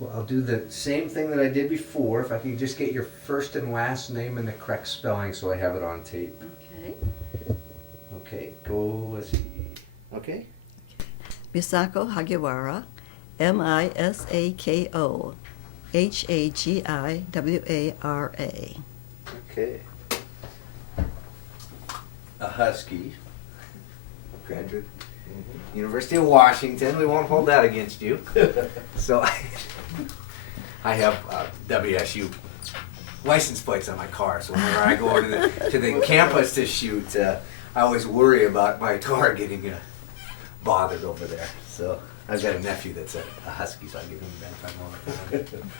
Well, I'll do the same thing that I did before. If I could just get your first and last name and the correct spelling so I have it on tape. Okay. Okay, go, let's see. Okay? Misako Hagiwara, Misako Hagiwara. Okay. A Husky. Graduate. University of Washington. We won't hold that against you. So I have WSU license plates on my car, so whenever I go to the campus to shoot, I always worry about my car getting bothered over there. So I've got a nephew that's a Husky, so I give him a bad time all the time.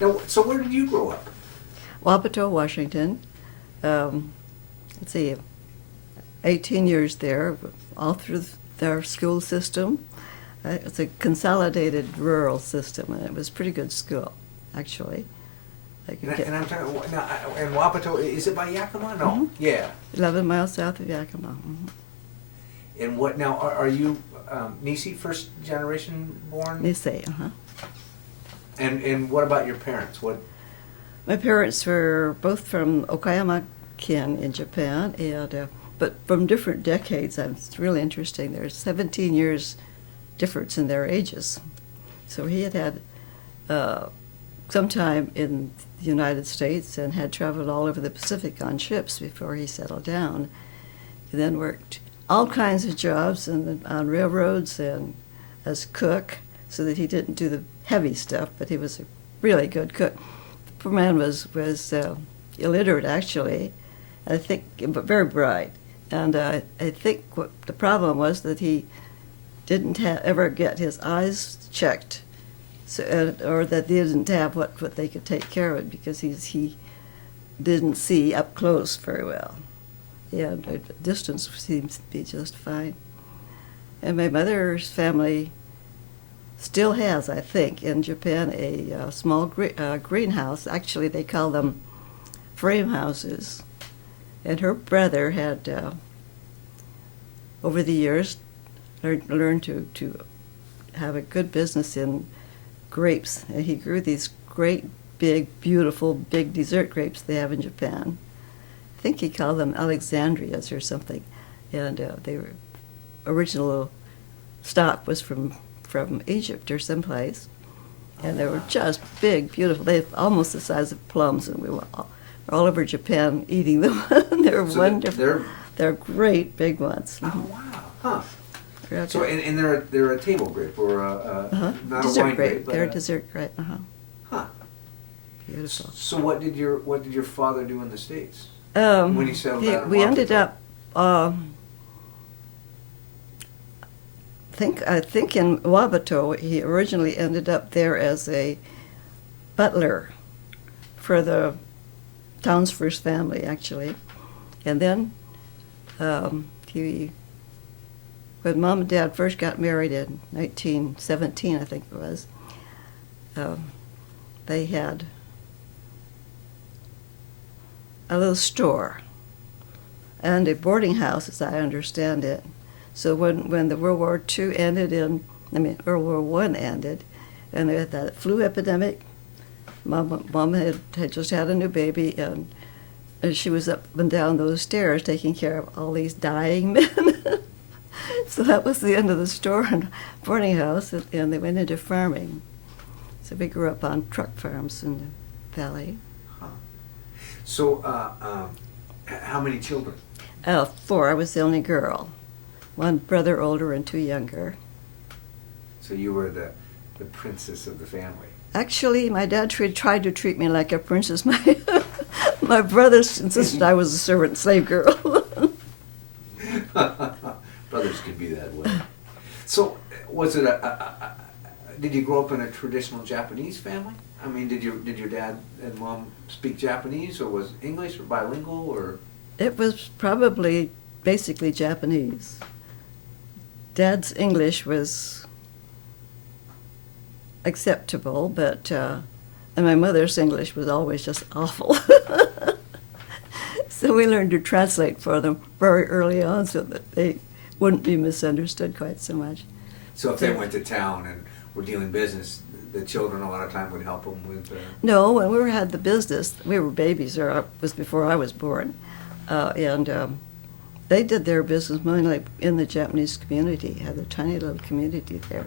Now, so where did you grow up? Wapato, Washington. Let's see, 18 years there, all through their school system. It's a consolidated rural system, and it was a pretty good school, actually. And I'm talking, now, and Wapato, is it by Yakima? No. Mhm. Yeah. 11 miles south of Yakima. And what now? Are you Nisi, first generation born? Nisei, uh-huh. And what about your parents? What? My parents were both from Okayama-ken in Japan, and but from different decades. It's really interesting. There's 17 years difference in their ages. So he had some time in the United States and had traveled all over the Pacific on ships before he settled down. He then worked all kinds of jobs on railroads and as cook, so that he didn't do the heavy stuff, but he was a really good cook. The poor man was illiterate, actually, I think, but very bright. And I think what the problem was that he didn't ever get his eyes checked, so, or that they didn't have what they could take care of it, because he didn't see up close very well. Yeah, distance seems to be just fine. And my mother's family still has, I think, in Japan, a small greenhouse. Actually, they call them frame houses. And her brother had, over the years, learned to have a good business in grapes. And he grew these great, big, beautiful, big dessert grapes they have in Japan. I think he called them Alexandrias or something. And they were original stock was from Egypt or someplace. And they were just big, beautiful. They were almost the size of plums, and we were all over Japan eating them. They were so wonderful. They're great big ones. Oh, wow. Huh. They're so, and they're a table grape or not dessert a wine grape. They're a dessert grape. Huh. Beautiful. So what did your father do in the States when he settled down? We ended up. I think in Wabato, he originally ended up there as a butler for the town's first family, actually. And then when Mom and Dad first got married in 1917, I think it was, they had a little store and a boarding house, as I understand it. So when the World War II ended World War I ended, and they had that flu epidemic, Mom had just had a new baby, and she was up and down those stairs taking care of all these dying men. So that was the end of the store and boarding house, and they went into farming. So we grew up on truck farms in the valley. Huh. So how many children? 4. I was the only girl. 1 brother older and 2 younger. So you were the princess of the family. Actually, my dad tried to treat me like a princess. My brothers insisted I was a servant slave girl. Brothers could be that way. So was it did you grow up in a traditional Japanese family? I mean, did your dad and mom speak Japanese, or was English or bilingual, or? It was probably basically Japanese. Dad's English was acceptable, but and my mother's English was always just awful. So we learned to translate for them very early on so that they wouldn't be misunderstood quite so much. So if they went to town and were dealing business, the children a lot of time would help them with. No, when we had the business, we were babies, or it was before I was born, and they did their business mainly in the Japanese community, had a tiny little community there.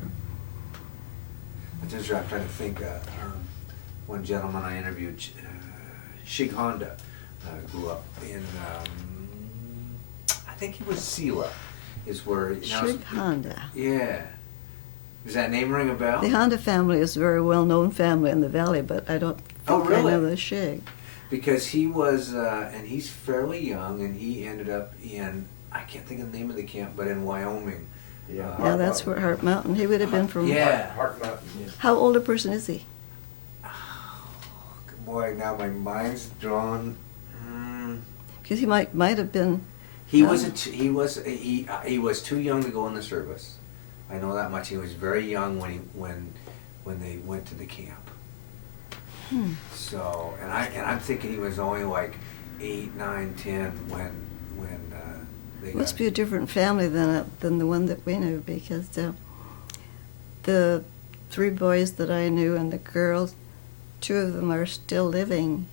I'm trying to think. One gentleman I interviewed, Sheik Honda, grew up in. I think he was Sila, is where. Sheik Honda. Yeah. Does that name ring a bell? The Honda family is a very well-known family in the valley, but I don't think I know the Sheik. Because he was, and he's fairly young, and he ended up in, I can't think of the name of the camp, but in Wyoming. Yeah, that's where Heart Mountain. He would have been from. Yeah. Heart Mountain. Yeah. How old a person is he? Boy, now my mind's drawn. Because he might have been. He was too young to go in the service. I know that much. He was very young when they went to the camp. So, and I'm thinking he was only like 8, 9, 10 when they Must be a different family than the one that we knew, because the 3 boys that I knew and the girls, 2 of them are still living.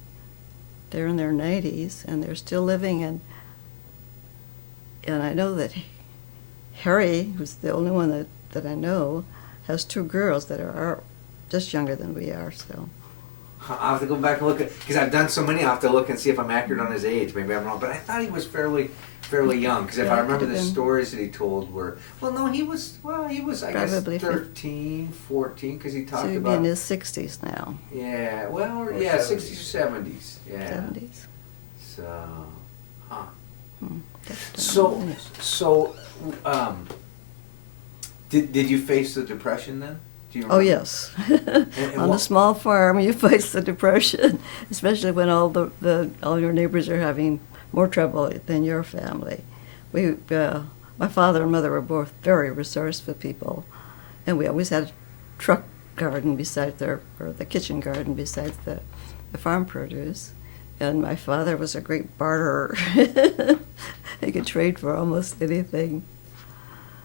They're in their 90s and they're still living, and I know that Harry, who's the only one that I know, has 2 girls that are just younger than we are. So I'll have to go back and look at, because I've done so many. I'll have to look and see if I'm accurate on his age. Maybe I'm wrong, but I thought he was fairly young. Because if I remember the stories that he told were, well, no, he was I Probably guess 13, 14, because he talked so he'd about be in his 60s now. Yeah, well, Or yeah, 70s. 60s or 70s. Yeah. 70s. So, huh. Definitely. So, did you face the Depression then? Do you Oh remember? yes. And On a small farm, you face the Depression, especially when all your neighbors are having more trouble than your family. My father and mother were both very resourceful people, and we always had a truck garden beside or the kitchen garden besides the farm produce. And my father was a great barterer. He could trade for almost anything.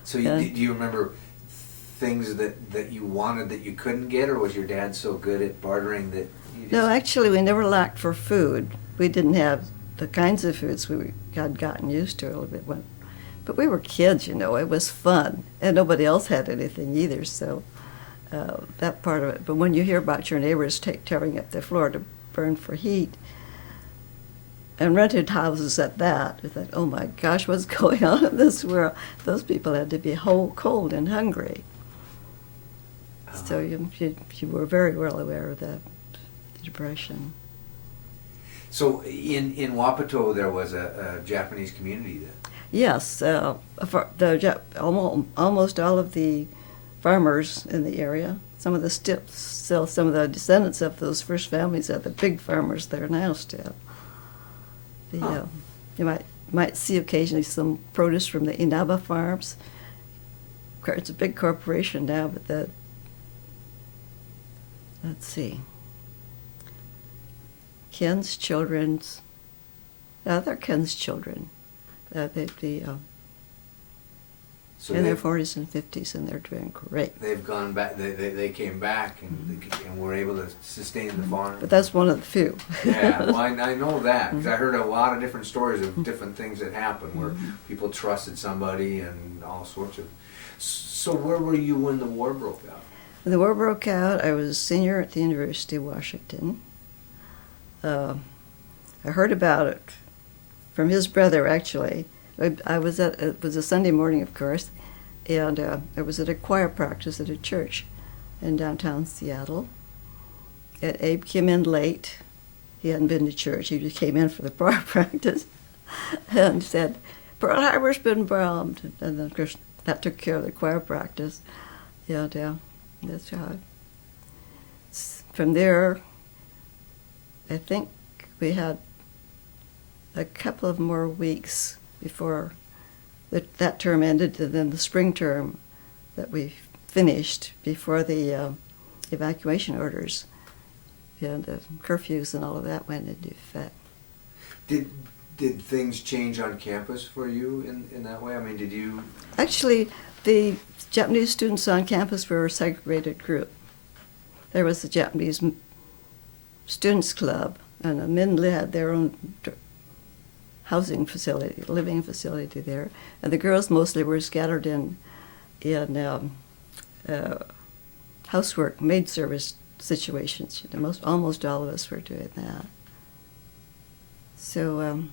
So do you remember things that you wanted that you couldn't get, or was your dad so good at bartering that you just... No, actually, we never lacked for food. We didn't have the kinds of foods we had gotten used to a little bit. But we were kids, you know. It was fun, and nobody else had anything either, so that part of it. But when you hear about your neighbors tearing up their floor to burn for heat, and rented houses at that, you thought, oh my gosh, what's going on in this world? Those people had to be cold and hungry. So you were very well aware of the Depression. So in Wapato there was a Japanese community then? Yes, almost all of the farmers in the area, some of the descendants of those first families are the big farmers there now still. You might see occasionally some produce from the Inaba farms. It's a big corporation now, but let's see. Ken's children's, they're Ken's children. So in their 40s and 50s, and they're doing great. They've gone back. They came back and were able to sustain the farm. But that's one of the few. Yeah, well, I know that because I heard a lot of different stories of different things that happened where people trusted somebody and all sorts of. So where were you when the war broke out? When the war broke out, I was a senior at the University of Washington. I heard about it from his brother, actually. It was a Sunday morning, of course, and I was at a choir practice at a church in downtown Seattle. And Abe came in late. He hadn't been to church. He just came in for the choir practice and said, Pearl Harbor's been bombed. And then, of course, that took care of the choir practice. Yeah, that's how from there, I think we had a couple of more weeks before that term ended, and then the spring term that we finished before the evacuation orders and the curfews and all of that went into effect. Did things change on campus for you in that way? I mean, did you... Actually, the Japanese students on campus were a segregated group. there was a Japanese students club, and the men had their own housing facility, living facility there, and the girls mostly were scattered in housework, maid service situations. Almost all of us were doing that. So,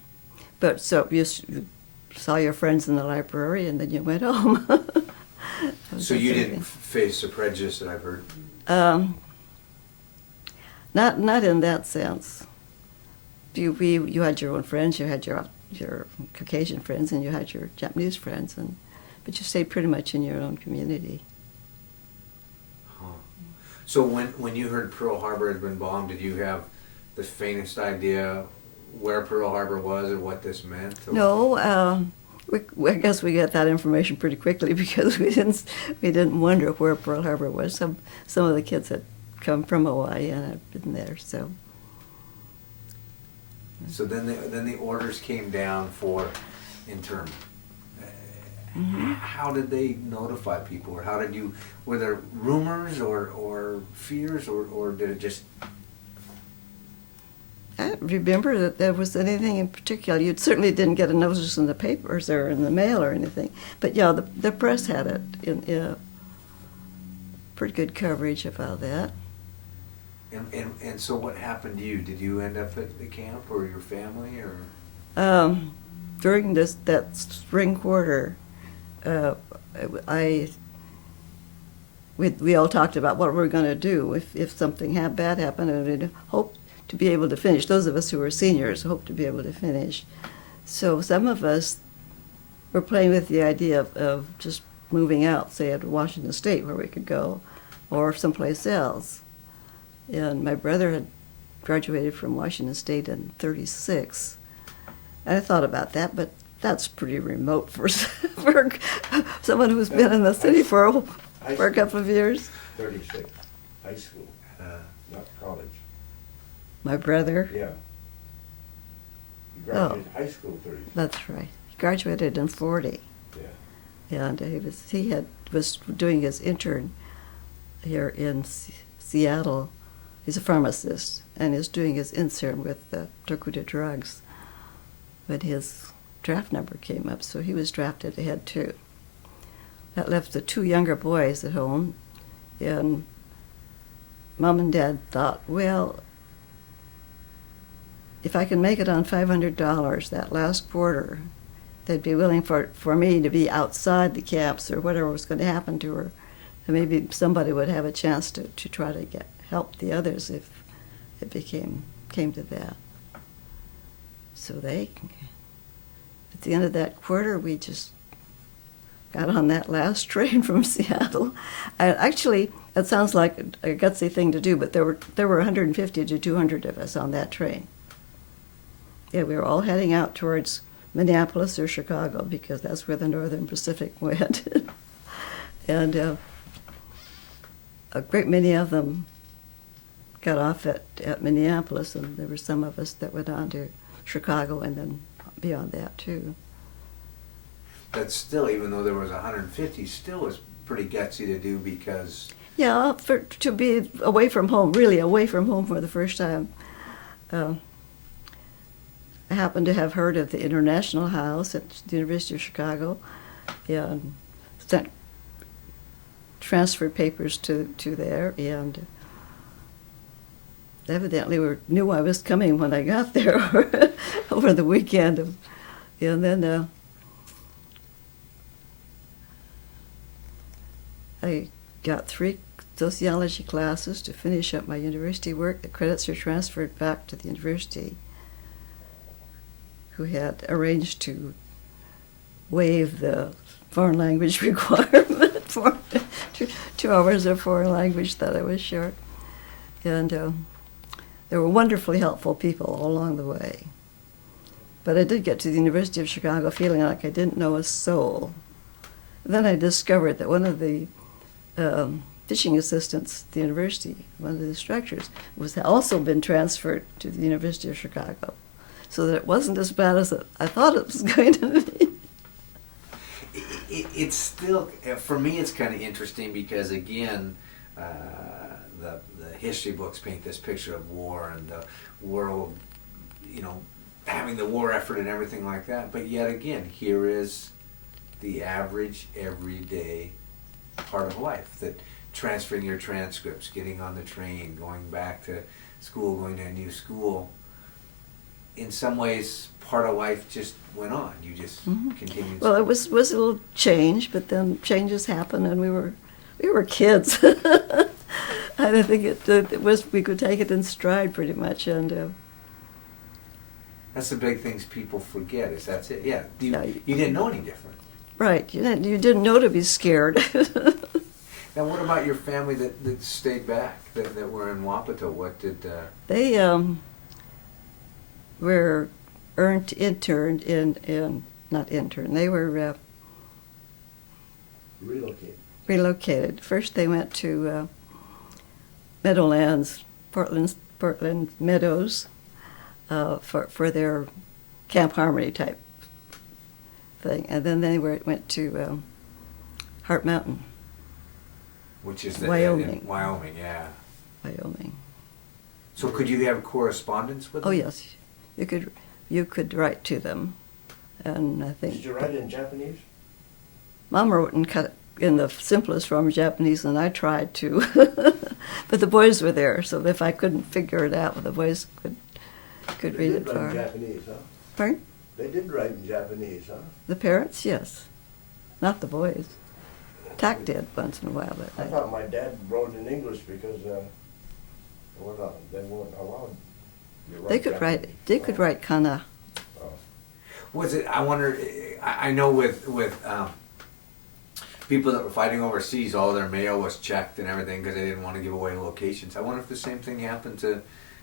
so you saw your friends in the library, and then you went home. So you didn't face the prejudice that I've heard? Not in that sense. You had your own friends. You had your Caucasian friends, and you had your Japanese friends, but you stayed pretty much in your own community. Huh. So when you heard Pearl Harbor had been bombed, did you have the faintest idea where Pearl Harbor was or what this meant? Or? No, I guess we got that information pretty quickly because we didn't wonder where Pearl Harbor was. Some of the kids had come from Hawaii and had been there, so. So then the orders came down for internment. Mm-hmm. How did they notify people, or how did you? Were there rumors or fears, or did it just? I don't remember that there was anything in particular. You certainly didn't get a notice in the papers or in the mail or anything. But yeah, the press had it in pretty good coverage about that. And so what happened to you? Did you end up at the camp, or your family, or? During that spring quarter, we all talked about what we were going to do if something bad happened, and we'd hoped to be able to finish. Those of us who were seniors hoped to be able to finish. So some of us were playing with the idea of just moving out, say at Washington State where we could go, or someplace else. And my brother had graduated from Washington State in '36. And I thought about that, but that's pretty remote for someone who's been in the city for a couple of years. 36, high school, not college. My brother? Yeah. He graduated high school 36. That's right. He graduated in '40. Yeah. And he was doing his intern here in Seattle. He's a pharmacist, and is doing his intern with Tokuda Drugs. But his draft number came up, so he was drafted ahead too. That left the two younger boys at home, and Mom and Dad thought, well, if I can make it on $500 that last quarter, they'd be willing for me to be outside the camps or whatever was going to happen to her, and maybe somebody would have a chance to try to help the others if it came to that. So at the end of that quarter, we just got on that last train from Seattle. Actually, that sounds like a gutsy thing to do, but there were 150 to 200 of us on that train. Yeah, we were all heading out towards Minneapolis or Chicago because that's where the Northern Pacific went. And a great many of them got off at Minneapolis, and there were some of us that went on to Chicago and then beyond that too. That's still, even though there was 150, still was pretty gutsy to do because... Yeah, to be away from home, really away from home for the first time. I happened to have heard of the International House at the University of Chicago, and sent transfer papers to there, and evidently knew I was coming when I got there over the weekend. And then I got 3 sociology classes to finish up my university work. The credits are transferred back to the university, who had arranged to waive the foreign language requirement for 2 hours of foreign language that I was short. And there were wonderfully helpful people all along the way. But I did get to the University of Chicago feeling like I didn't know a soul. Then I discovered that one of the teaching assistants at the university, one of the instructors, was also been transferred to the University of Chicago, so that it wasn't as bad as I thought it was going to be. It's still, for me, it's kind of interesting because, again, the history books paint this picture of war and the world, having the war effort and everything like that. But yet again, here is the average, everyday part of life, that transferring your transcripts, getting on the train, going back to school, going to a new school. In some ways, part of life just went on. You just continued. Well, it was a little change, but then changes happened, and we were kids. I think it was, we could take it in stride pretty much, and that's the big things people forget. Is that's it? Yeah. You Yeah. didn't know any different. right. You didn't know to be scared. Now, what about your family that stayed back, that were in Wapato? What did? They were interned in not interned. They were Relocate. relocated. First, they went to Meadowlands, Portland Meadows, for their Camp Harmony type thing, and then they went to Heart Mountain, Which is Wyoming. in Wyoming, yeah. Wyoming. So could you have correspondence with them? Oh yes, you could write to them, and I think Did you write in Japanese? Mom wrote in the simplest form of Japanese, and I tried to, but the boys were there, so if I couldn't figure it out, the boys could They read did it write for in her. Japanese, huh? Pardon? They did write in Japanese, huh? The parents, yes, not the boys. Tack did once in a while, I but thought my dad wrote in English because they weren't allowed. to they could write. Japanese. They could write kana. Oh. Was it? I wonder. I know with people that were fighting overseas, all their mail was checked and everything because they didn't want to give away locations. I wonder if the same thing happened to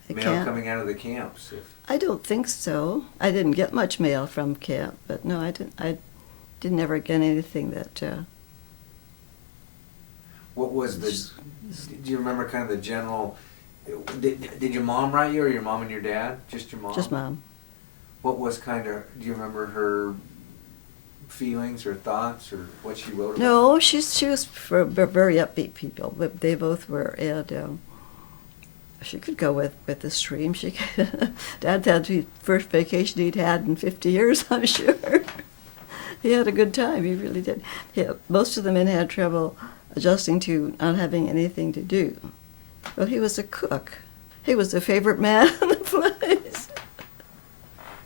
The mail camp? coming out of the camps. I don't think so. I didn't get much mail from camp, but no, I didn't ever get anything that. What was the? Do you remember kind of the general? Did your mom write you, or your mom and your dad? Just your mom. Just Mom. What was kind of? Do you remember her feelings or thoughts or what she wrote about? No, she was for very upbeat people, but they both were, and she could go with the stream. She could, Dad had the first vacation he'd had in 50 years, I'm sure. He had a good time. He really did. Yeah, most of the men had trouble adjusting to not having anything to do. Well, he was a cook. He was the favorite man in the place.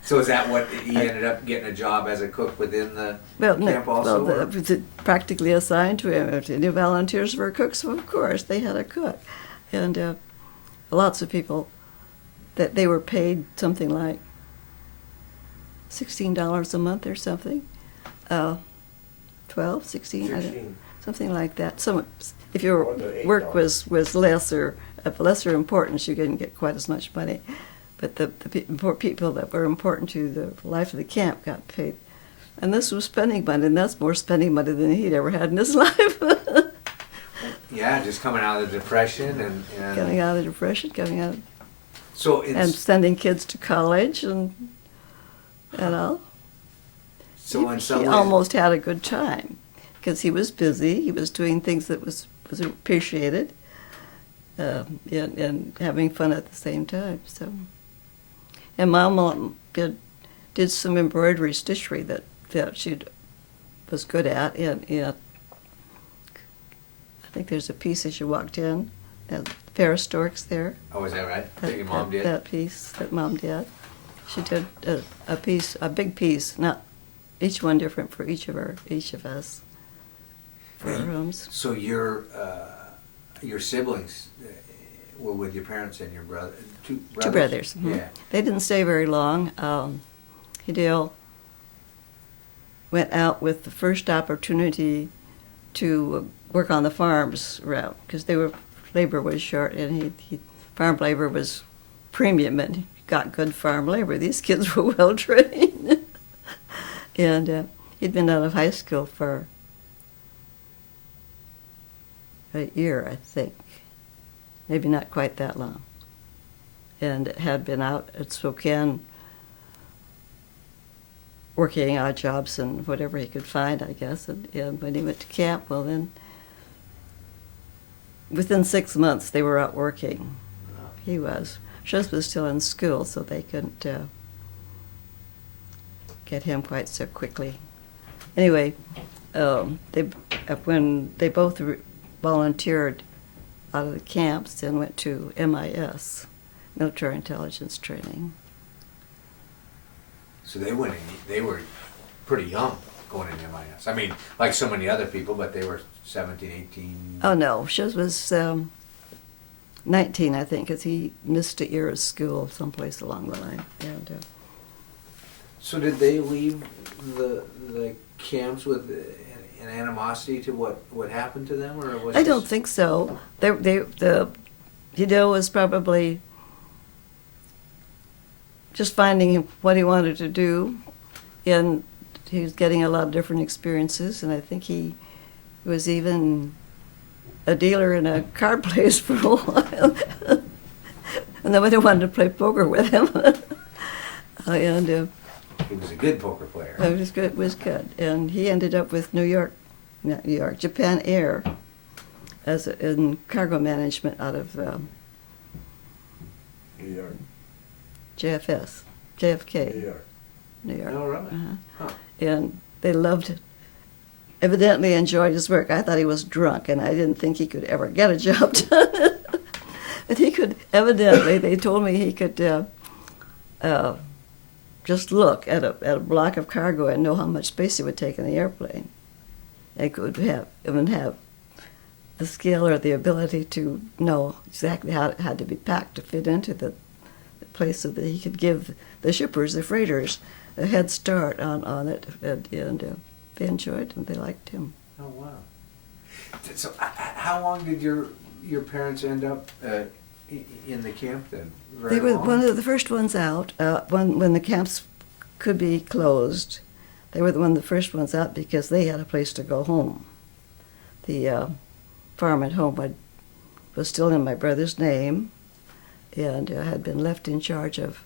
So is that what he ended up getting a job as a cook within the camp also? Well, or? it was practically assigned to him. If any volunteers were cooks, well, of course, they had a cook. And lots of people, that they were paid something like $16 a month or something. 12, 16, I don't, 16. something like that. Some, if your Or the work $8. was lesser, of lesser importance, you didn't get quite as much money. But the people that were important to the life of the camp got paid. And this was spending money, and that's more spending money than he'd ever had in his life. Yeah, just coming out of the Depression and Coming out of the Depression, coming out, so and it's sending kids to college and all. so in some He ways almost had a good time because he was busy. He was doing things that was appreciated, and having fun at the same time. So, and Mom did some embroidery stitchery that she was good at. And I think there's a piece as you walked in, that Ferris Storks there. Oh, is that right? That your mom did? That piece that Mom did. She did a piece, a big piece, not each one different for each of us, for our homes. So your siblings were with your parents and your brother, two brothers? Two brothers. Mhm. Yeah. They didn't stay very long. Hideo went out with the first opportunity to work on the farms route because labor was short, and farm labor was premium, and he got good farm labor. These kids were well trained, and he'd been out of high school for a year, I think, maybe not quite that long, and had been out at Spokane working odd jobs and whatever he could find, I guess. And when he went to camp, well then, within 6 months they were out working. He was. Shus was still in school, so they couldn't get him quite so quickly. Anyway, when they both volunteered out of the camps and went to MIS, military intelligence training. So they went in, they were pretty young going into MIS. I mean, like so many other people, but they were 17, 18. Oh no, Shus was 19, I think, because he missed a year of school someplace along the line. And So did they leave the camps with an animosity to what happened to them, or was I don't think so. Hideo was probably just finding what he wanted to do, and he was getting a lot of different experiences, and I think he was even a dealer in a card place for a while. And nobody wanted to play poker with him. And he was a good poker player? it was good. And he ended up with Japan Air in cargo management out of New York. JFK, New York. New York. Oh, really? Uh-huh. Huh. And they loved it. Evidently enjoyed his work. I thought he was drunk, and I didn't think he could ever get a job done. But he could, evidently, they told me he could just look at a block of cargo and know how much space it would take in the airplane. And could even have the skill or the ability to know exactly how it had to be packed to fit into the place so that he could give the shippers, the freighters, a head start on it. And they enjoyed it and they liked him. Oh, wow. So how long did your parents end up in the camp then? Very They were long? one of the first ones out when the camps could be closed. They were one of the first ones out because they had a place to go home. The farm at home was still in my brother's name, and had been left in charge of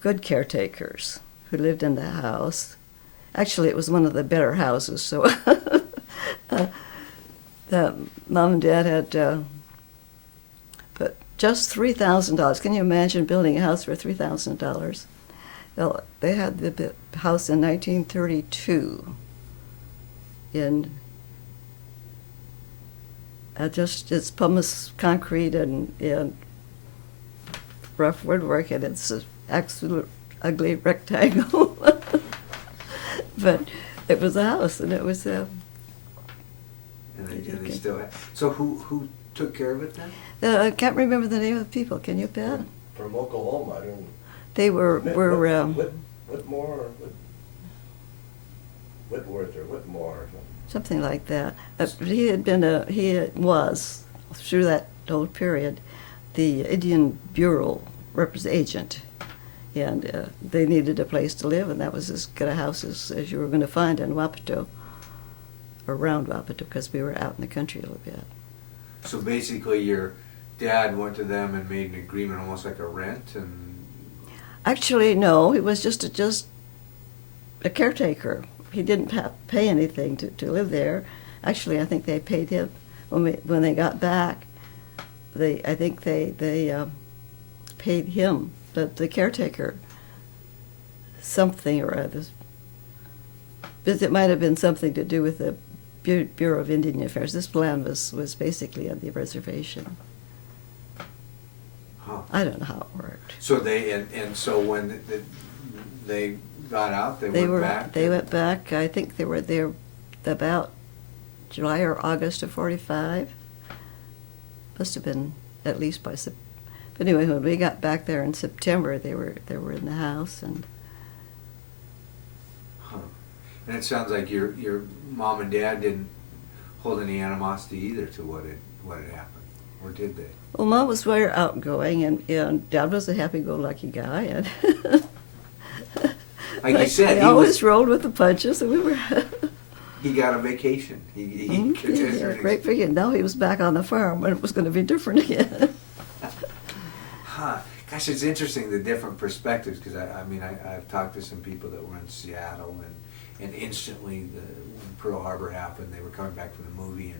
good caretakers who lived in the house. Actually, it was one of the better houses, so the mom and dad had put just $3,000. Can you imagine building a house for $3,000? Well, they had the house in 1932 in it's pumice concrete and rough woodwork, and it's an absolute ugly rectangle. But it was a house, and it was And they still have. So who took care of it then? I can't remember the name of the people. Can you bet? From Oklahoma, I don't. They were Whitmore or Whitworth or Whitmore or something. something like that. He was through that whole period the Indian Bureau agent, and they needed a place to live, and that was as good a house as you were going to find in Wapato, or around Wapato, because we were out in the country a little bit. So basically your dad went to them and made an agreement almost like a rent, and Actually, no, he was just a caretaker. He didn't pay anything to live there. Actually, I think they paid him when they got back. I think they paid him, the caretaker, something or other. But it might have been something to do with the Bureau of Indian Affairs. This land was basically on the reservation. huh. I don't know how it worked. So so when they got out, they went back. They went back. I think they were there about July or August of '45. Must have been at least by September. But anyway, when we got back there in September, they were in the house, and Huh. And it sounds like your mom and dad didn't hold any animosity either to what had happened, or did they? well, Mom was very outgoing, and Dad was a happy-go-lucky guy, and Like you said, he he always was. rolled with the punches, and we were. He got a vacation. He Yeah, great figure. Now he was back on the farm when it was going to be different again. Huh. Gosh, it's interesting the different perspectives, because I've talked to some people that were in Seattle, and instantly when Pearl Harbor happened, they were coming back from the movie,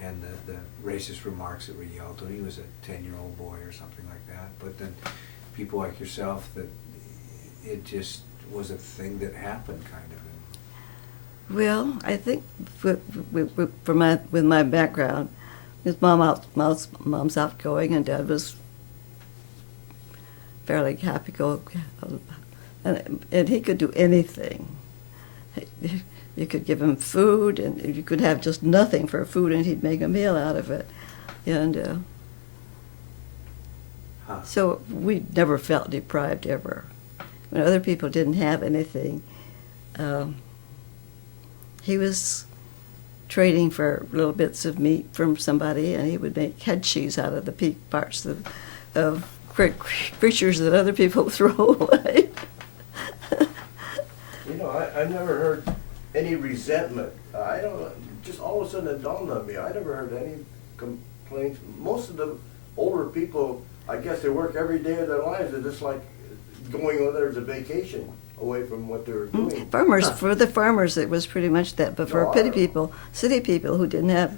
and the racist remarks that were yelled to him. He was a 10-year-old boy or something like that. But then people like yourself, that it just was a thing that happened, kind of. Well, I think with my background, his mom's outgoing, and Dad was fairly happy-go, and he could do anything. You could give him food, and you could have just nothing for food, and he'd make a meal out of it. And so we never felt deprived ever. When other people didn't have anything, he was trading for little bits of meat from somebody, and he would make head cheese out of the peak parts of creatures that other people throw away. You know, I never heard any resentment. I don't know, just all of a sudden it dawned on me. I never heard any complaints. Most of the older people, I guess they work every day of their lives. They're just like going over there as a vacation away from what they were doing. Farmers, for the farmers, it was pretty much that. But for city people who didn't have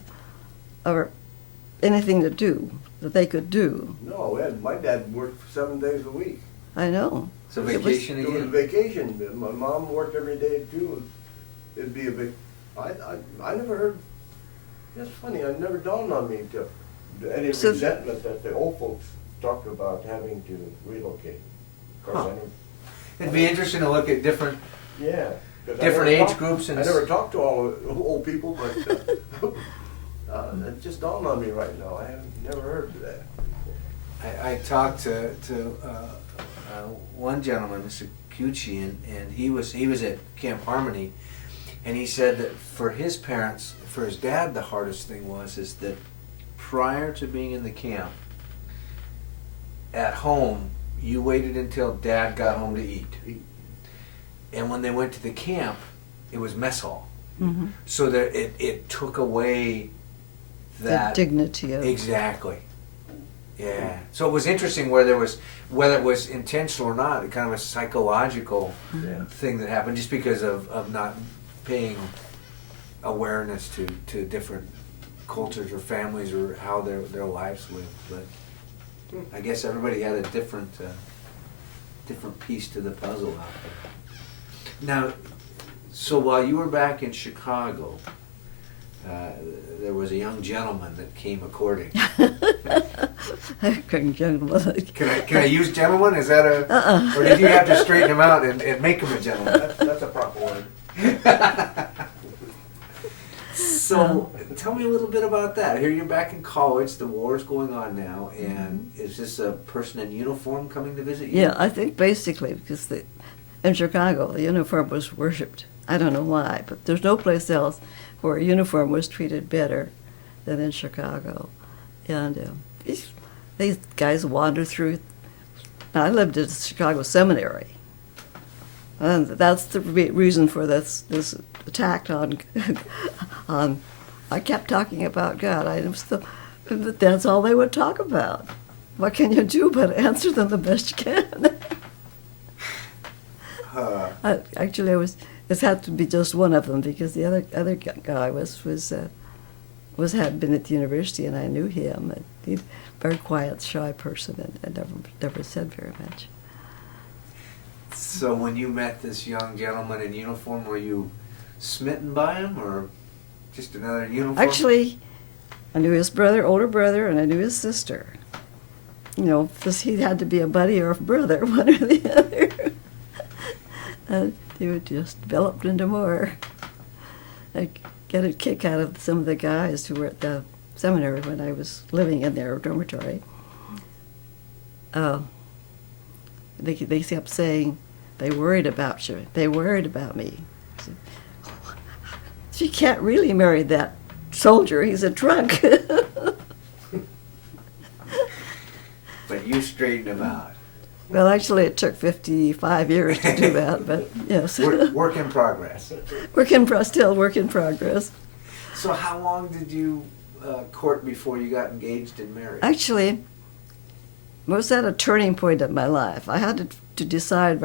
anything to do that they could do. No, my dad worked 7 days a week. I know. So vacation It was again? vacation. My mom worked every day too. It'd be a big. I never heard. It's funny. It never dawned on me to any resentment that the old folks talked about having to relocate. Of course, It'd be interesting to look at different yeah. 'Cause different age groups. And I never talked to all old people, but it just dawned on me right now. I have never heard of that. I talked to one gentleman, Mr. Cucci, and he was at Camp Harmony, and he said that for his parents, for his dad, the hardest thing is that prior to being in the camp, at home, you waited until Dad got home to eat. And when they went to the camp, it was mess hall. Mm-hmm. So that it took away that the dignity of exactly. Yeah. So it was interesting whether it was intentional or not, kind of a psychological thing that happened just because of not paying awareness to different cultures or families or how their lives lived. But I guess everybody had a different piece to the puzzle out there. Now, so while you were back in Chicago, there was a young gentleman that came a courting. gentleman. Can I use gentleman? Is that a or did you have to straighten him out and make him a gentleman? That's a proper word. So tell me a little bit about that. Here you're back in college, the war's going on now, and is this a person in uniform coming to visit you? Yeah, I think basically because in Chicago, the uniform was worshipped. I don't know why, but there's no place else where a uniform was treated better than in Chicago. And these guys wander through. I lived at the Chicago Seminary. And that's the reason for this attack on. I kept talking about God. But that's all they would talk about. What can you do but answer them the best you can? Actually, it had to be just one of them because the other guy had been at the university and I knew him. And he's a very quiet, shy person and never said very much. So when you met this young gentleman in uniform, were you smitten by him or just another uniform? Actually, I knew his older brother, and I knew his sister. You know, because he had to be a buddy or a brother, one or the other. And they would just developed into more. I get a kick out of some of the guys who were at the seminary when I was living in their dormitory. They kept saying, they worried about you. They worried about me. I said, she can't really marry that soldier. He's a drunk. But you straightened him out. Well, actually, it took 55 years to do that, but yes. Work in progress. Still work in progress. So how long did you court before you got engaged and married? Actually, it was at a turning point of my life. I had to decide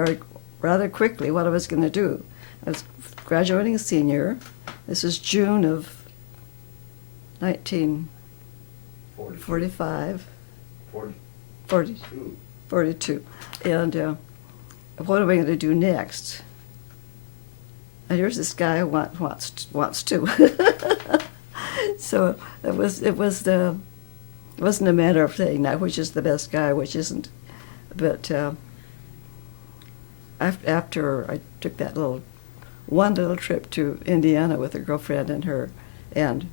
rather quickly what I was going to do. I was graduating senior. This was June of 1945, 40, 40, 42. 42. And what am I going to do next? And here's this guy who wants to. So it wasn't a matter of saying now which is the best guy, which isn't. But after I took that one little trip to Indiana with a girlfriend and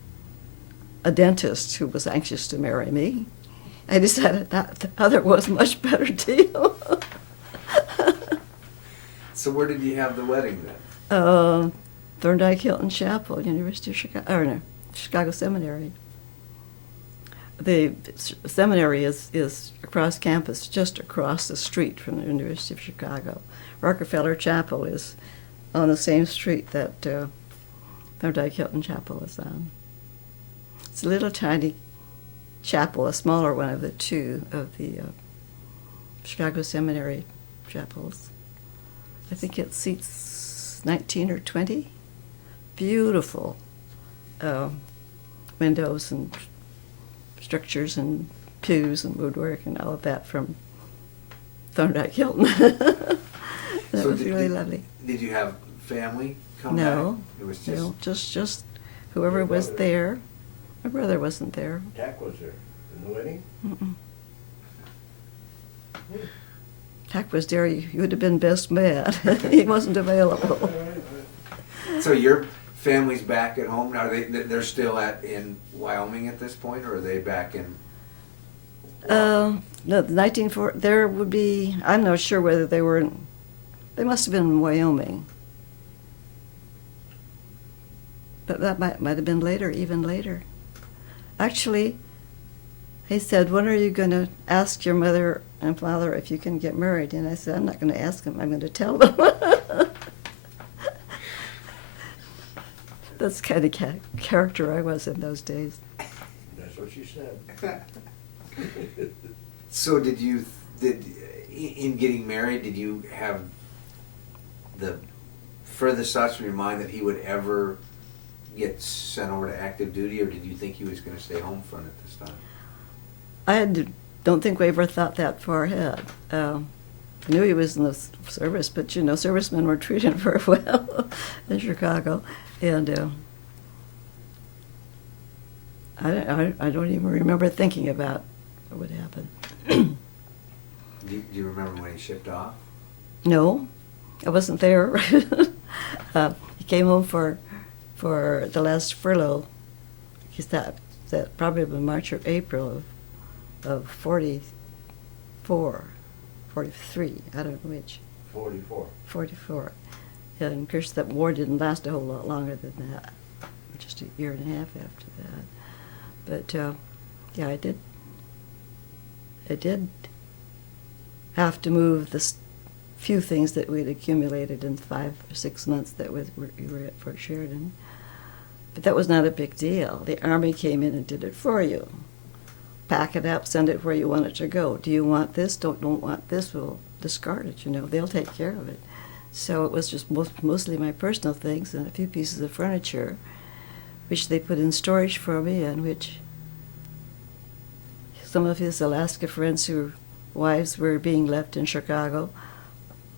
a dentist who was anxious to marry me, I decided that the other was a much better deal. So where did you have the wedding then? Thorndike Hilton Chapel, University of Chicago, or no, Chicago Seminary. The seminary is across campus, just across the street from the University of Chicago. Rockefeller Chapel is on the same street that Thorndike Hilton Chapel is on. It's a little tiny chapel, a smaller one of the two of the Chicago Seminary chapels. I think it seats 19 or 20. Beautiful windows and structures and pews and woodwork and all of that from Thorndike Hilton. That So was really lovely. Did you have family come back? No, It was just... no, just whoever Your was brother? there. My brother wasn't there. Tack was there in the wedding? Mm-mm. Tack was there. You would have been best man. He wasn't available. So your family's back at home? Are they're still in Wyoming at this point, or are they back in? No, the 1940. There would be. I'm not sure whether they were. They must have been in Wyoming. But that might have been later, even later. Actually, he said, "When are you going to ask your mother and father if you can get married?" And I said, "I'm not going to ask them. I'm going to tell them." That's the kind of character I was in those days. That's what she said. So in getting married, did you have the furthest thoughts in your mind that he would ever get sent over to active duty, or did you think he was going to stay home front at this time? Don't think we ever thought that far ahead. I knew he was in the service, but servicemen were treated very well in Chicago, and I don't even remember thinking about what would happen. Do you remember when he shipped off? No, I wasn't there. He came home for the last furlough. He's that probably in March or April of 44, 43, I don't know which. 44. 44. And of course that war didn't last a whole lot longer than that, just a year and a half after that. But yeah, I did have to move the few things that we'd accumulated in 5 or 6 months that we were at Fort Sheridan. But that was not a big deal. The Army came in and did it for you. Pack it up, send it where you want it to go. Do you want this? Don't want this? We'll discard it, They'll take care of it. So it was just mostly my personal things and a few pieces of furniture, which they put in storage for me, and which some of his Alaska friends whose wives were being left in Chicago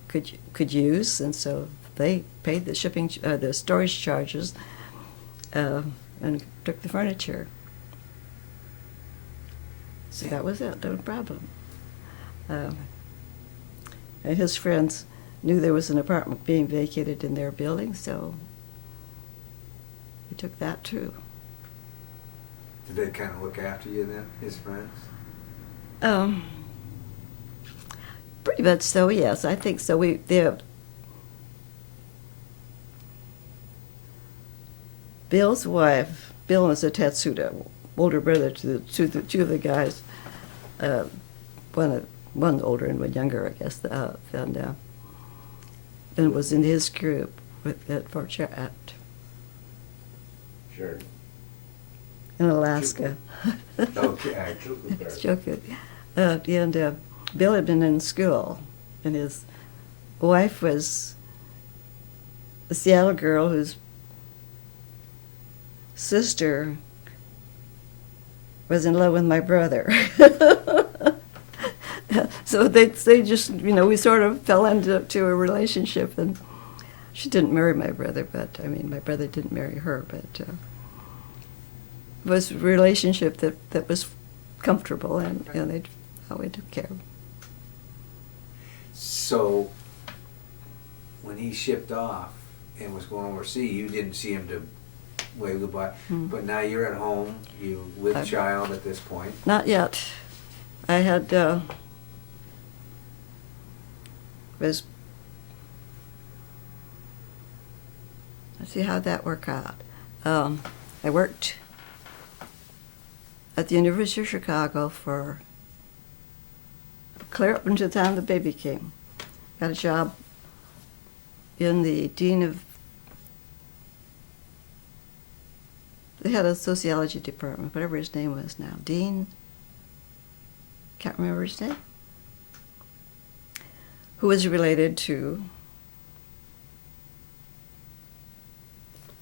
could use, and so they paid the the storage charges, and took the furniture. So that was it, no problem. And his friends knew there was an apartment being vacated in their building, so he took that too. Did they kind of look after you then, his friends? Pretty much so, yes. I think so. Bill's wife, Bill was a Tatsuda, older brother to the two of the guys, one older and one younger, I guess, and was in his group at Fort Sheridan Sure. in Alaska. Okay. It's joking. And Bill had been in school, and his wife was a Seattle girl whose sister was in love with my brother. So they just, we sort of fell into a relationship, and she didn't marry my brother, but, my brother didn't marry her, but it was a relationship that was comfortable, and we took care of. So, when he shipped off and was going overseas, you didn't see him to wave goodbye, but now you're at home, you with child at this point. Not yet. I had, let's see how'd that work out. I worked at the University of Chicago for clear up until the time the baby came. Got a job in the dean of, they had a sociology department, whatever his name was now. Dean, can't remember his name, who was related to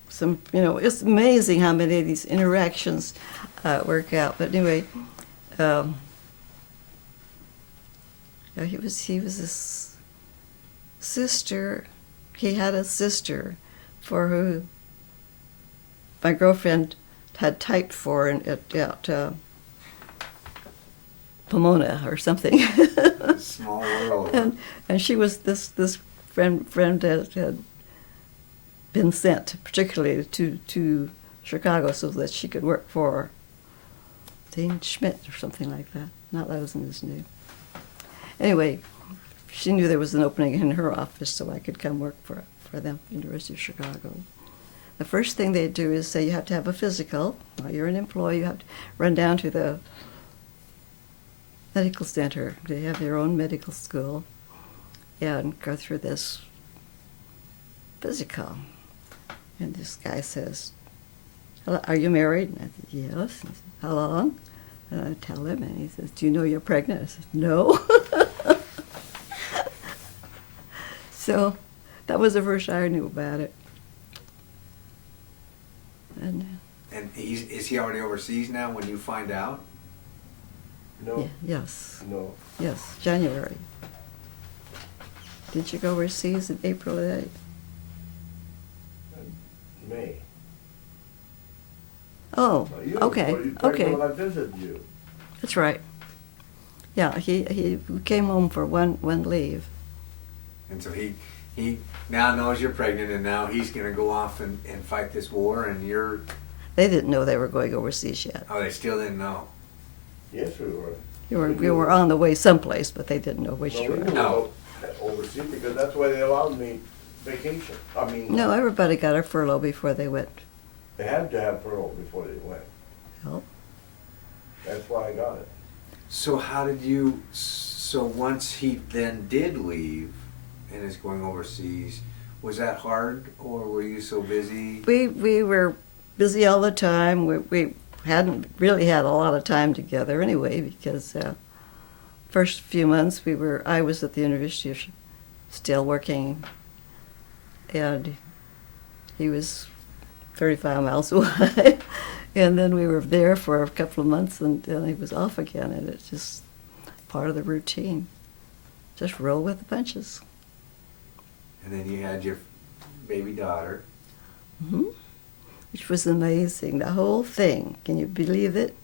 some, it's amazing how many of these interactions work out. But anyway, he was his sister. He had a sister for who my girlfriend had typed for at Pomona or something. Small world. And she was this friend that had been sent particularly to Chicago so that she could work for Dean Schmidt or something like that. Not that wasn't his name. Anyway, she knew there was an opening in her office, so I could come work for them, University of Chicago. The first thing they do is say you have to have a physical. While you're an employee, you have to run down to the medical center. They have their own medical school and go through this physical. And this guy says, "Hello, are you married?" And I said, "Yes." And he said, "How long?" And I tell him, and he says, "Do you know you're pregnant?" I said, "No." So that was the first I knew about it. And is he already overseas now when you find out? No. yes. No. Yes, January. Did you go overseas in April 8th? May. Oh, You, okay, well, you okay. When I visited you. That's right. Yeah, he came home for one leave. And so he now knows you're pregnant, and now he's going to go off and fight this war, and you're... They didn't know they were going overseas yet. Oh, they still didn't know. Yes, we were. We were on the way someplace, but they didn't know which No, we way. knew No. about overseas because that's why they allowed me vacation. I mean, No, everybody got a furlough before they went. they had to have furlough before they went. Well, That's why I got it. So how did you... So once he then did leave and is going overseas, was that hard, or were you so busy? we were busy all the time. We hadn't really had a lot of time together anyway, because first few months I was at the University of still working, and he was 35 miles away. And then we were there for a couple of months, and then he was off again, and it's just part of the routine. Just roll with the punches. And then you had your baby daughter. Mm-hmm. Which was amazing. The whole thing, can you believe it?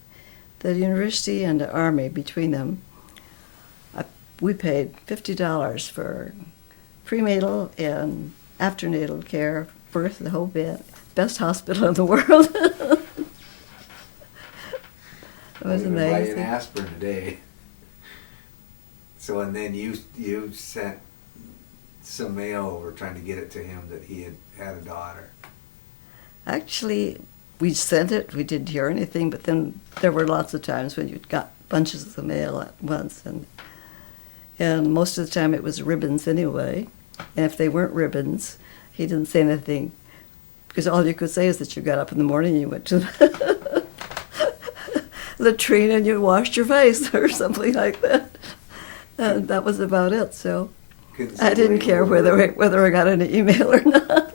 The university and the Army, between them, we paid $50 for prenatal and afternatal care, birth, the whole bit. Best hospital in the world. It was Buy an amazing. aspirin today. So, and then you sent some mail over trying to get it to him that he had a daughter. Actually, we sent it. We didn't hear anything, but then there were lots of times when you got bunches of the mail at once, and most of the time it was ribbons anyway. And if they weren't ribbons, he didn't say anything, because all you could say is that you got up in the morning and you went to the latrine and you washed your face or something like that. And that was about it. So I didn't care whether I got any email or not.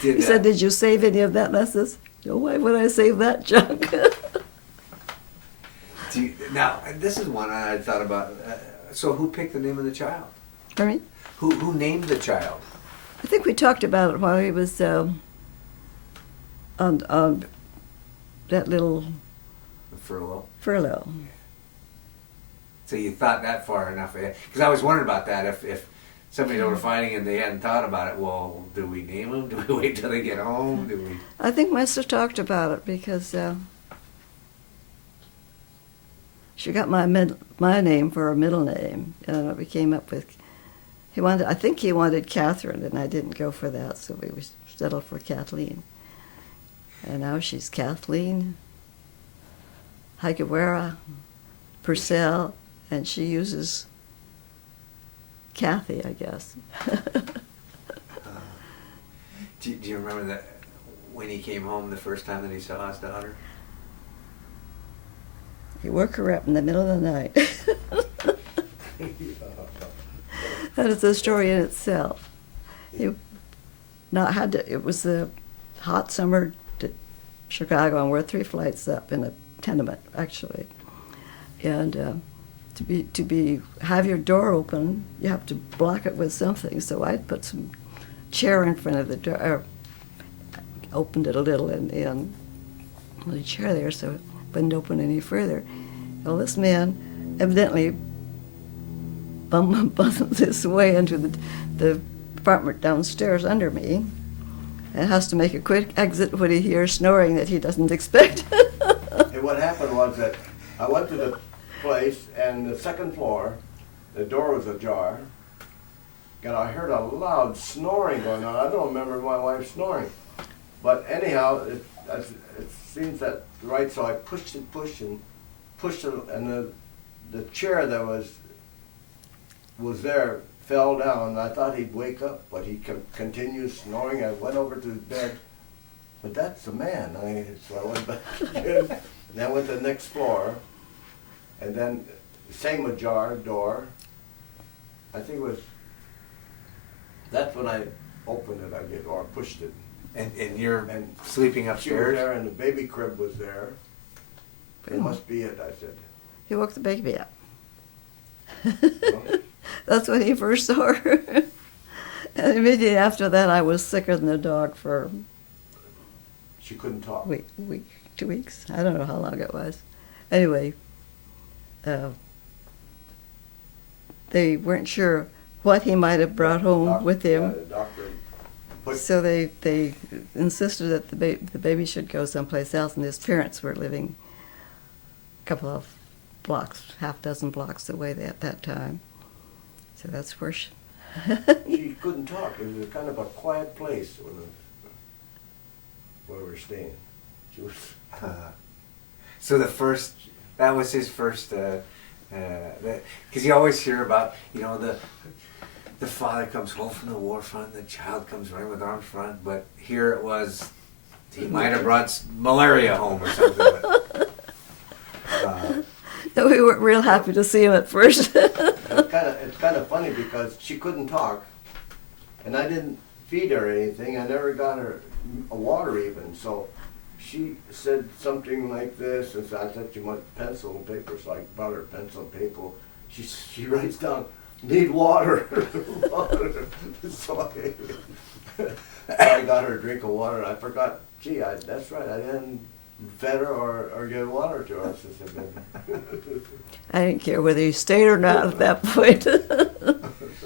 He said, "Did you save any of that?" And I says, "No, why would I save that junk?" Now, this is one I thought about. So who picked the name of the child? Pardon me? Who named the child? I think we talked about it while he was on that little The furlough. furlough. So you thought that far enough. Because I was wondering about that. If somebody were fighting and they hadn't thought about it, well, do we name them? Do we wait till they get home? Do we? I think must have talked about it because she got my name for her middle name, and we came up with. I think he wanted Catherine, and I didn't go for that, so we settled for Kathleen. And now she's Kathleen Hagiwara Purcell, and she uses Kathy, I guess. Do you remember that when he came home the first time that he saw his daughter? He woke her up in the middle of the night. That is a story in itself. It was the hot summer to Chicago, and we're 3 flights up in a tenement, actually. And have your door open, you have to block it with something. So I put some chair in front of the door, opened it a little, and the chair there, so it wouldn't open any further. Well, this man evidently bumped his way into the apartment downstairs under me, and has to make a quick exit when he hears snoring that he doesn't expect. And what happened was that I went to the place, and the second floor, the door was ajar, and I heard a loud snoring going on. I don't remember my wife snoring. But anyhow, it seems that right, so I pushed it, and the chair that was there fell down. I thought he'd wake up, but he continued snoring. I went over to his bed, but that's a man. So I went back again, and I went to the next floor, and then same ajar door. I think it was, that's when I opened it, I did, or pushed it. And you're And sleeping She was upstairs? there, and the baby crib was there. It must be it, I said. He woke the baby up. Well, That's when he first saw her. And immediately after that, I was sicker than a dog for she couldn't talk. a week, 2 weeks. I don't know how long it was. Anyway, they weren't sure what he might have brought home with him. Yeah, the doctor put, So they insisted that the baby should go someplace else, and his parents were living a couple of blocks, half dozen blocks away at that time. So that's where she couldn't talk. It was kind of a quiet place where we were staying. She was. So that was his first, because you always hear about, the father comes home from the war front, the child comes running with arms front, but here it was, he might have brought malaria home or something. But, we weren't real happy to see him at first. It's kind of funny because she couldn't talk, and I didn't feed her anything. I never got her a water even. So she said something like this, and so I said she wanted pencil and paper. So I brought her pencil and paper. She writes down, "Need water." Water. So I got her a drink of water. I forgot. That's right. I didn't fed her or give water to her. I didn't care whether he stayed or not at that point.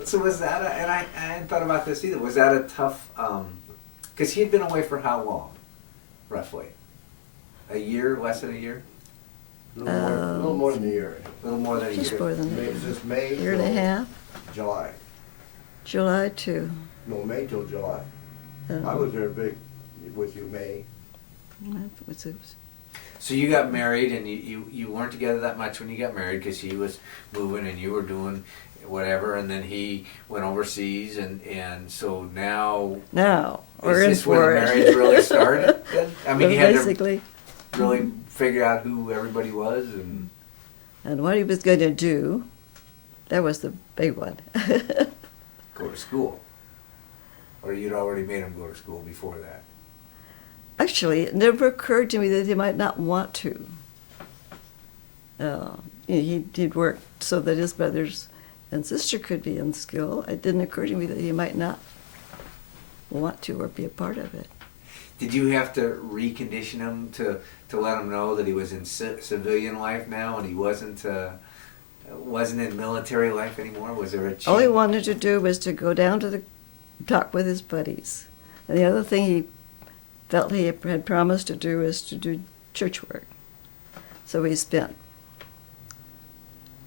so was that, and I hadn't thought about this either, was that a tough, because he had been away for how long, roughly? A year, less than a year? A little more than a year. A little more than a Just year. more than May year and a till half. July. July to. No, May till July. I was there with you, May. So you got married, and you weren't together that much when you got married because he was moving and you were doing whatever, and then he went overseas, and so now we're is in this where for the it. marriage really started? Then? I mean, he had basically, to really figure out who everybody was and what he was going to do. That was the big one. go to school, or you'd already made him go to school before that. Actually, it never occurred to me that he might not want to. He did work so that his brothers and sister could be in school. It didn't occur to me that he might not want to or be a part of it. Did you have to recondition him to let him know that he was in civilian life now and he wasn't in military life anymore? Was there a change? All he wanted to do was to go down to the talk with his buddies. And the other thing he felt he had promised to do is to do church work. So he spent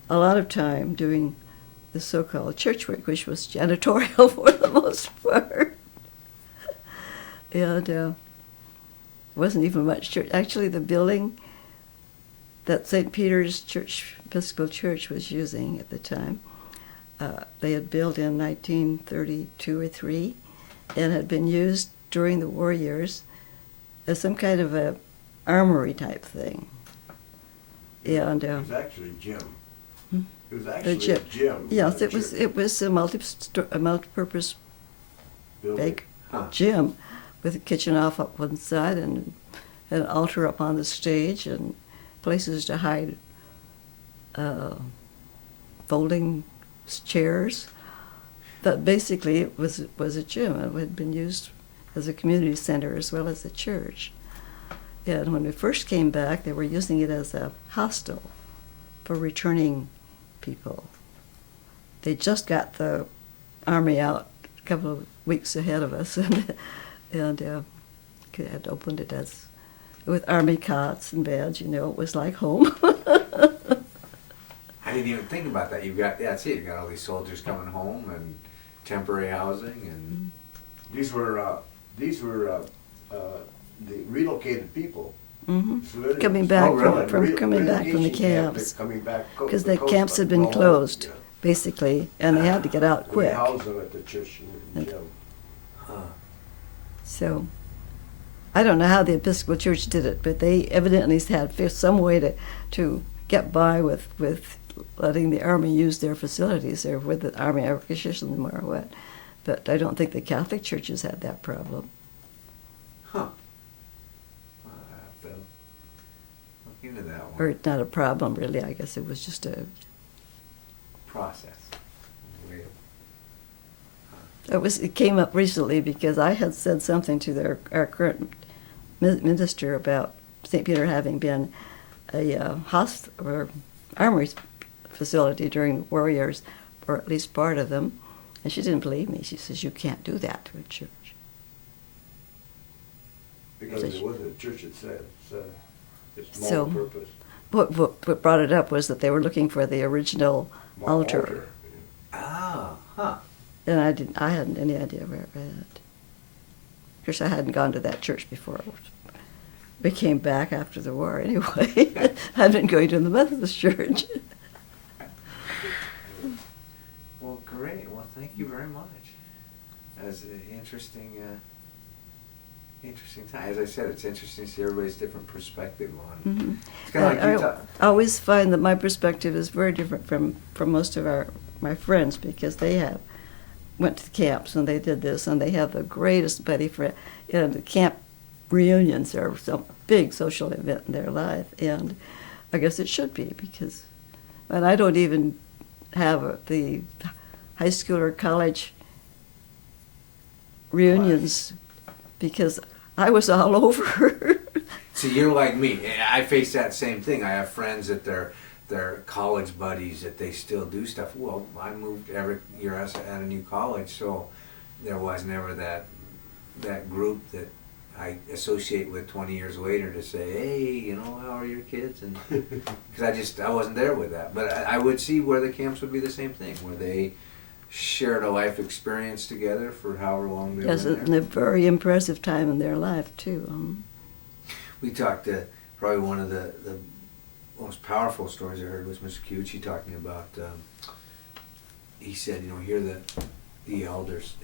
a lot of time doing the so-called church work, which was janitorial for the most part. And wasn't even much church. Actually, the building that St. Peter's Church, Episcopal Church, was using at the time, they had built in 1932 or 3, and had been used during the war years as some kind of a armory type thing. And It was actually a gym. Hmm? It was actually a gym. Yes, not a it was. church It was a multi-purpose building. big Huh. gym with a kitchen off up one side and an altar up on the stage and places to hide folding chairs. But basically, it was a gym. It had been used as a community center as well as a church. And when we first came back, they were using it as a hostel for returning people. They just got the army out a couple of weeks ahead of us, and had opened it as with army cots and beds. You know, it was like home. I didn't even think about that. You've got, see, you got all these soldiers coming home and temporary housing and. These were the relocated people. Hmm. Civilians. Coming back Oh, really? from coming back from the Relocation camp, camps, they're coming back because the the coast, camps had but been no, closed, yeah. basically, and they had to get out We quick. housed them at the church and And- gym. Huh. So, I don't know how the Episcopal Church did it, but they evidently had some way to get by with letting the Army use their facilities, or with the Army acquisition them or what. But I don't think the Catholic churches had that problem. Huh. I'll have to look into that one. Or not a problem, really. I guess it was just a... Process. Way of- It came up recently because I had said something to our current minister about St. Peter having been a or armory facility during the war years, or at least part of them, and she didn't believe me. She says, "You can't do that to a church." Because Such- it wasn't a church, it's So- multi-purpose. What brought it up was that they were looking for the original altar, Ah, huh. and I hadn't any idea where it was. Of course, I hadn't gone to that church before we came back after the war. Anyway, I'd been going to the Methodist church. Well, great. Well, thank you very much. That's an interesting time. As I said, it's interesting to see everybody's different perspective on. Mhm. It's kind of like you talk. I always find that my perspective is very different from most of my friends, because they went to the camps and they did this, and they have the greatest buddy friend. The camp reunions are some big social event in their life, and I guess it should be, because, and I don't even have the high school or college reunions, because I was all over. See, you're like me. I face that same thing. I have friends that they're college buddies that they still do stuff. Well, I moved every year at a new college, so there was never that group that I associate with 20 years later to say, hey, how are your kids? And because I wasn't there with that. But I would see where the camps would be the same thing, where they shared a life experience together for however long they Yes, were and there. a very impressive time in their life, too. We talked to probably one of the most powerful stories I heard was Mr. Kiuchi talking about, he said, here the elders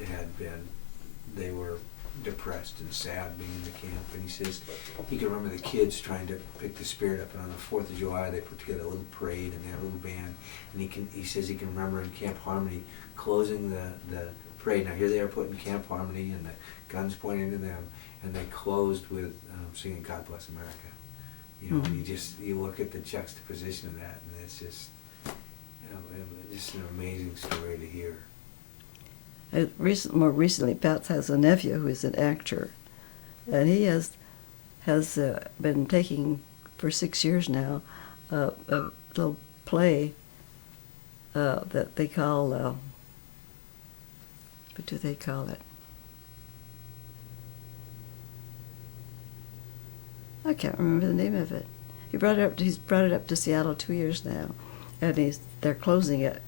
they were depressed and sad being in the camp, and he says he can remember the kids trying to pick the spirit up, and on the 4th of July they put together a little parade and they had a little band, and he says he can remember in Camp Harmony closing the parade. Now here they are putting Camp Harmony and the guns pointing to them, and they closed with singing God Bless America. You know, Mhm. you look at the juxtaposition of that, and it's just, you know, just an amazing story to hear. More recently, Pat has a nephew who is an actor, and he has been taking for 6 years now a little play that they call what do they call it? I can't remember the name of it. He's brought it up to Seattle 2 years now, and they're closing it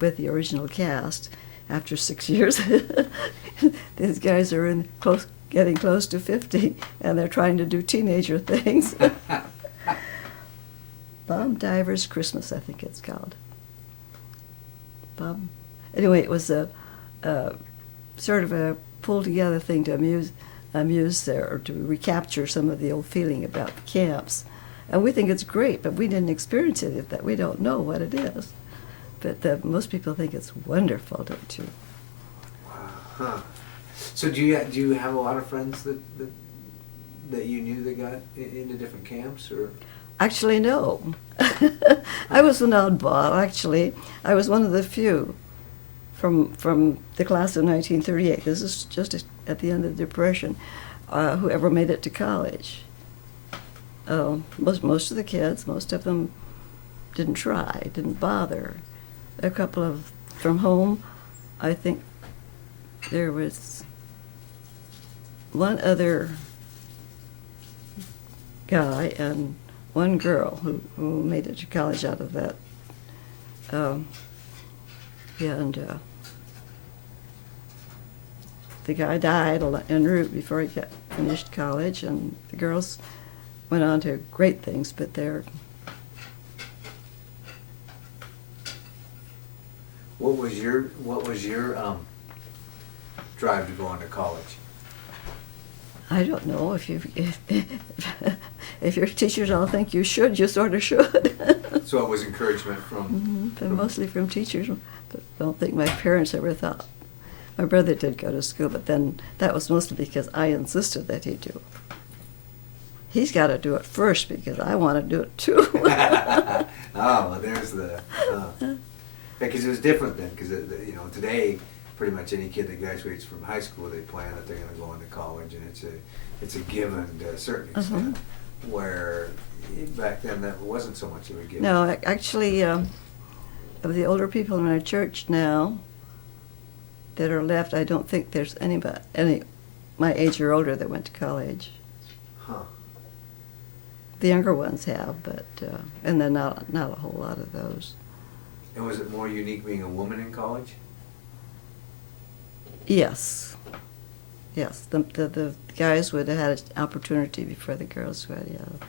with the original cast after 6 years. These guys are getting close to 50, and they're trying to do teenager things. Bomb Divers Christmas, I think it's called. Anyway, it was a sort of a pulled together thing to amuse or to recapture some of the old feeling about the camps. And we think it's great, but we didn't experience any of that. We don't know what it is. But most people think it's wonderful, don't you? Wow. Huh. So do you have a lot of friends that you knew that got into different camps, or? Actually, no. I was an oddball, actually. I was one of the few from the class of 1938. This is just at the end of the Depression, who ever made it to college. Most of the kids, most of them didn't try, didn't bother. A couple of from home, I think there was one other guy and one girl who made it to college out of that. The guy died en route before he finished college, and the girls went on to great things, but they're... What was your drive to go on to college? I don't know, if your teachers all think you should, you sort of should. So it was encouragement from... But mostly from teachers. But I don't think my parents ever thought. My brother did go to school, but then that was mostly because I insisted that he do. He's got to do it first because I want to do it too. Oh, well, there's the... because it was different then, because today, pretty much any kid that graduates from high school, they plan that they're going to go into college, and it's a given to a certain extent. Where back then that wasn't so much of a given. No, actually, of the older people in our church now that are left, I don't think there's any my age or older that went to college. Huh. The younger ones have, but and then not a whole lot of those. And was it more unique being a woman in college? Yes. Yes, the guys would have had an opportunity before the girls would, yeah.